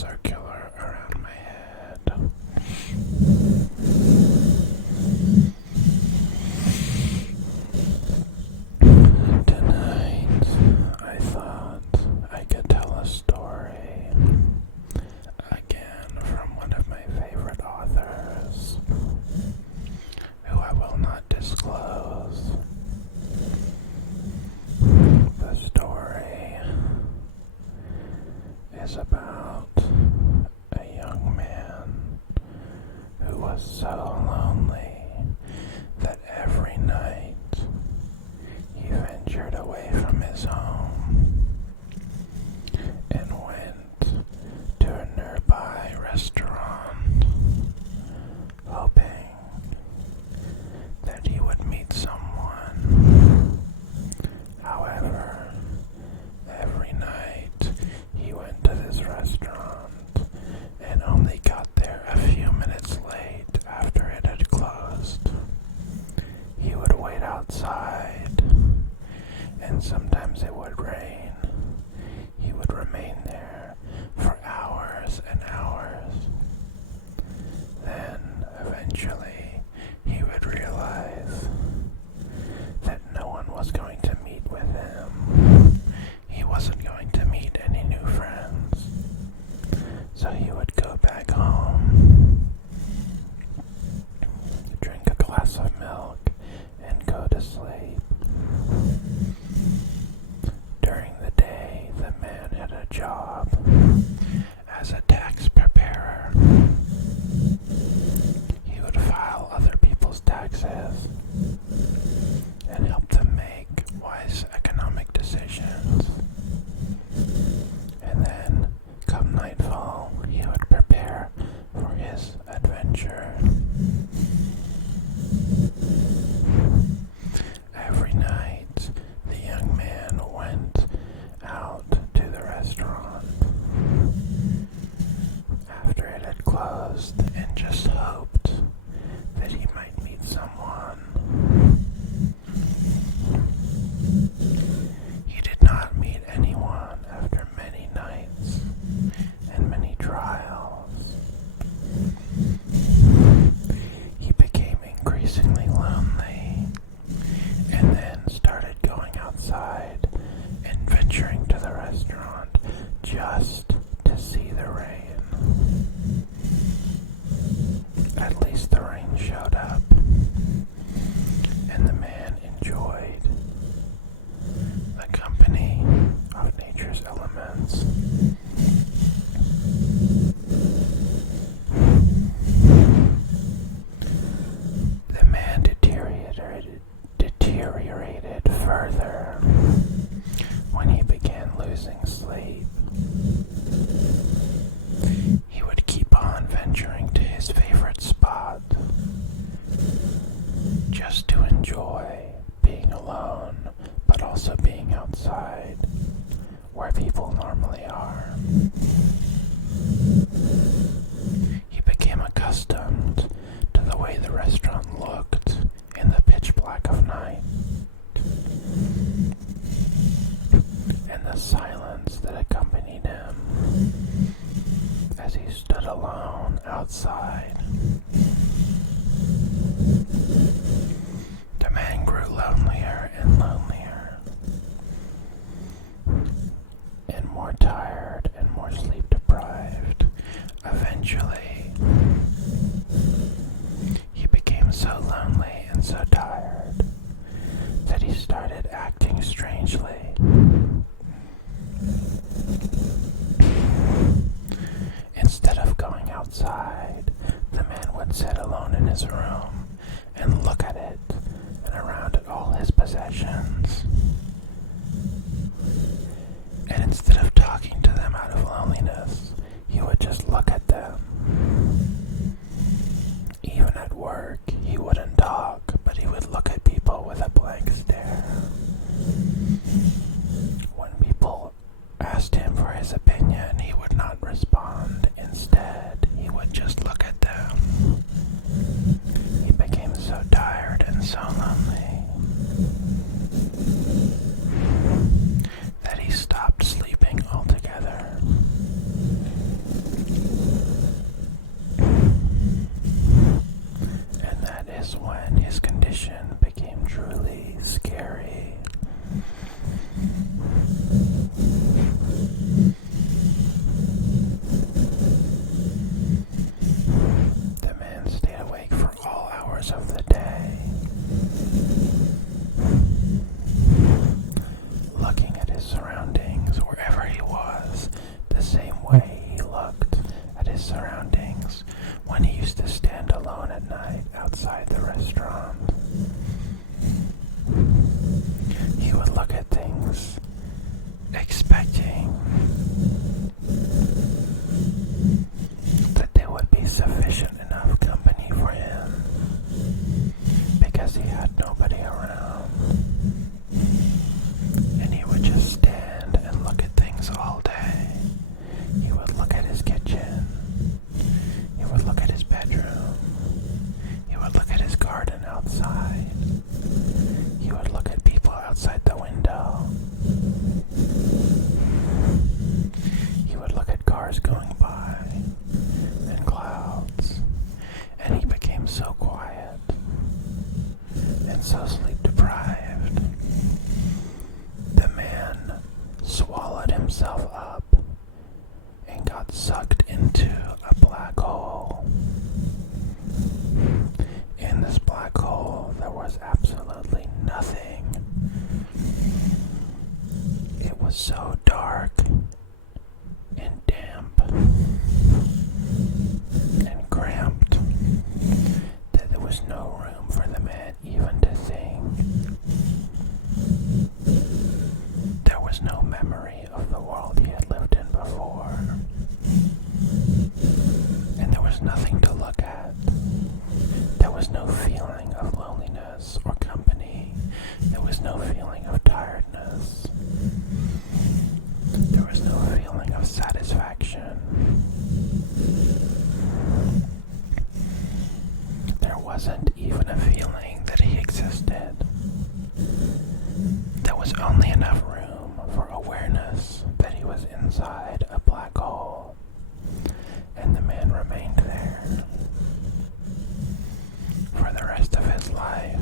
circular around my head. Tonight, I thought I could tell a story, again from one of my favorite authors, who I will not disclose. The story is about a young man who was so lonely that every night he ventured away from his home and went to a nearby restaurant, hoping that he would meet someone. However, every night he went to this restaurant and only got there a few minutes late after it had closed. He would wait outside, and sometimes it would rain. He would remain there for hours and hours. Then, eventually, he would realize that no one was going to meet with him. He wasn't going to meet any new friends. So he would go back home, drink a glass of milk, and go to sleep. During the day, the man had a job as a tax preparer. He would file other people's taxes and help them make wise economic decisions. And then, come nightfall, he would prepare for his adventure. Every night, the young man went out to the restaurant after it had closed and just hoped that he might meet someone. He did not meet anyone after many nights and many trials. He became increasingly lonely and then started going outside and venturing to the restaurant just to see the rain. At least the rain showed up, and the man enjoyed the company of nature's elements. The man deteriorated further when he began losing sleep. He would keep on venturing to his favorite spot just to enjoy being alone, but also being outside where people normally are. He became accustomed to the way the restaurant looked in the pitch black of night, and the silence that accompanied him as he stood alone outside. The man grew lonelier and lonelier, and more tired and more sleep deprived. Eventually, he became so lonely and so tired that he started acting strangely. Instead of going outside, the man would sit alone in his room and look at it and around at all his possessions. And instead of talking to them out of loneliness, he would just look at them. Even at work, he wouldn't talk, but he would look at people with a blank stare. When people asked him for his opinion, he would not respond. Instead, he would just look at them. surroundings when he used to stand alone at night outside the restaurant. He would look at things, expecting that there would be sufficient enough company for him because he had nobody around. And he would just stand and look at things all day. He would look at his kitchen. He would look at his bedroom. He would look at his garden outside. He would look at people outside the window. He would look at cars going by and clouds. And he became so quiet and so sleep deprived. The man swallowed himself up and got sucked into a black hole. In this black hole, there was absolutely nothing. It was so dark and damp and cramped that there was no room for the man even to think. There was no memory of the world he had lived in before. And there was nothing to look at. There was no feeling of loneliness or company. There was no feeling of tiredness. There was no feeling of satisfaction. There wasn't even a feeling that he existed. There was only enough room for awareness that he was inside a black hole, and the man remained there for the rest of his life.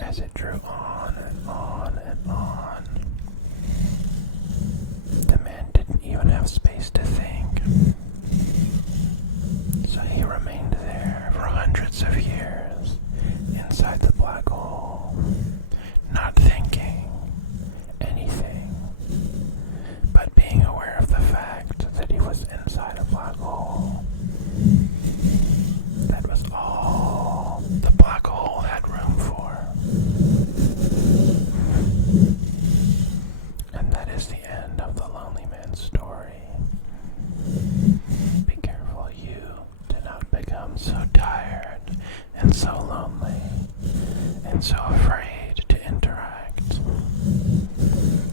As it drew on and on and on, the man didn't even have space to think. So he remained there for hundreds of years inside the black hole, not thinking anything, but being aware of the fact that he was inside a black hole. That was all the black hole had room for. And that is the end of the lonely man's story. Be careful you do not become so tired and so lonely and so afraid to interact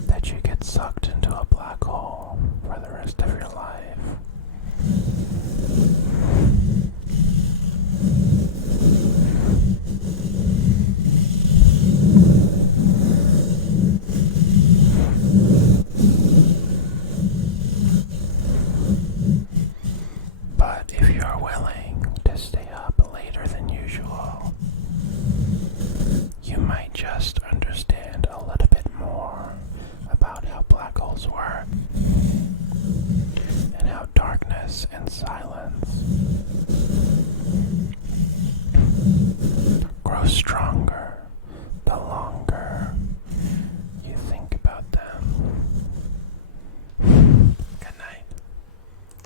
that you get sucked into a black hole for the rest of your life. But if you are willing to stay up later than usual, you might just understand a little bit more about how black holes work and how darkness and silence